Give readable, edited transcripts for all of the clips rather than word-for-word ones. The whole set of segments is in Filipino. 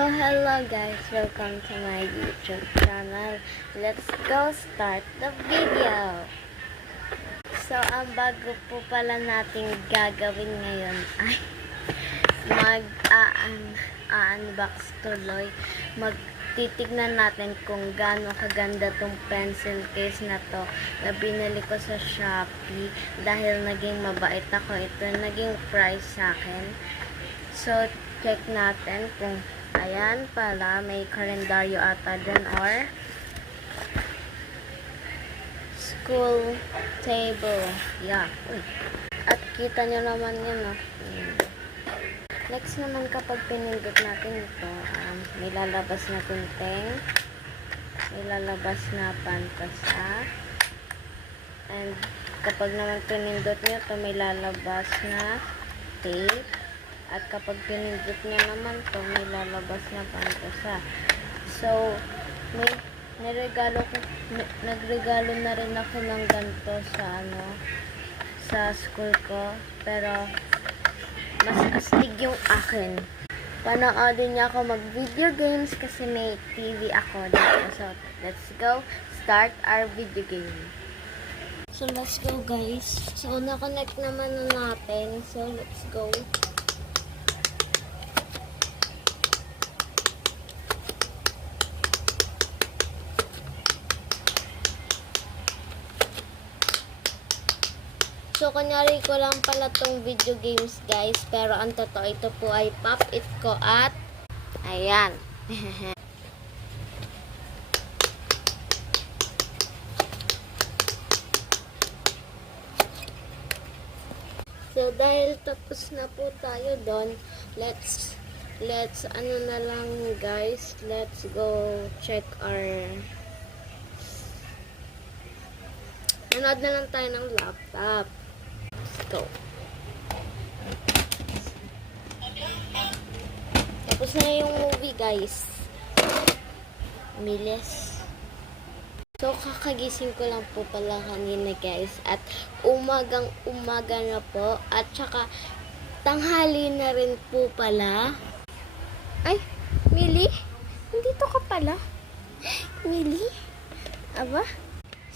So hello guys, welcome to my YouTube channel. Let's go start the video. So ang bago po pala nating gagawin ngayon ay mag-unbox tuloy. Titignan natin kung gaano kaganda tong pencil case na to na binili ko sa Shopee dahil naging mabait ako. Ito naging price sa akin. So check natin kung ayan pala, may kalendaryo ata dun or school table. Yeah. Uy. At kita nyo naman yun, no? Next naman kapag pinindot natin ito, may lalabas na gunting, may lalabas na pantasa, and kapag naman pinindot nyo ito, may lalabas na tape. At kapag pinindot nyo naman to, may lalabas na pantasa. So, nagregalo na rin ako ng ganito sa school ko. Pero, mas astig yung akin. Panoodin niya ako mag-video games kasi may TV ako dito. So, let's go start our video game. So, let's go guys. So, na-connect naman na natin. So, let's go. So, kunyari ko lang pala tong video games, guys. Pero, ang totoo, ito po ay Pop It ko at ayan. So, dahil tapos na po tayo doon, let's ano na lang, guys. Let's go check our nanood na lang tayo ng laptop. Go. Tapos na yung movie, guys. Miles. So, kakagising ko lang po pala kanina, guys. At umaga na po. At saka, tanghali na rin po pala. Ay, Millie? Nandito ka pala? Millie? Aba?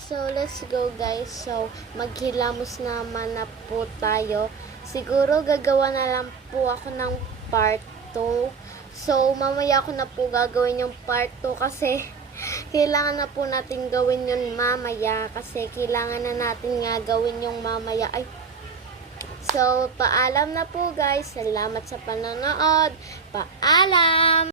So, let's go guys. So, maghilamos naman na po tayo. Siguro, gagawa na lang po ako ng part 2. So, mamaya ko na po gagawin yung part 2 kasi kailangan na po natin gawin yun mamaya. Kasi kailangan na natin nga gawin yung mamaya. Ay. So, paalam na po guys. Salamat sa panonood. Paalam!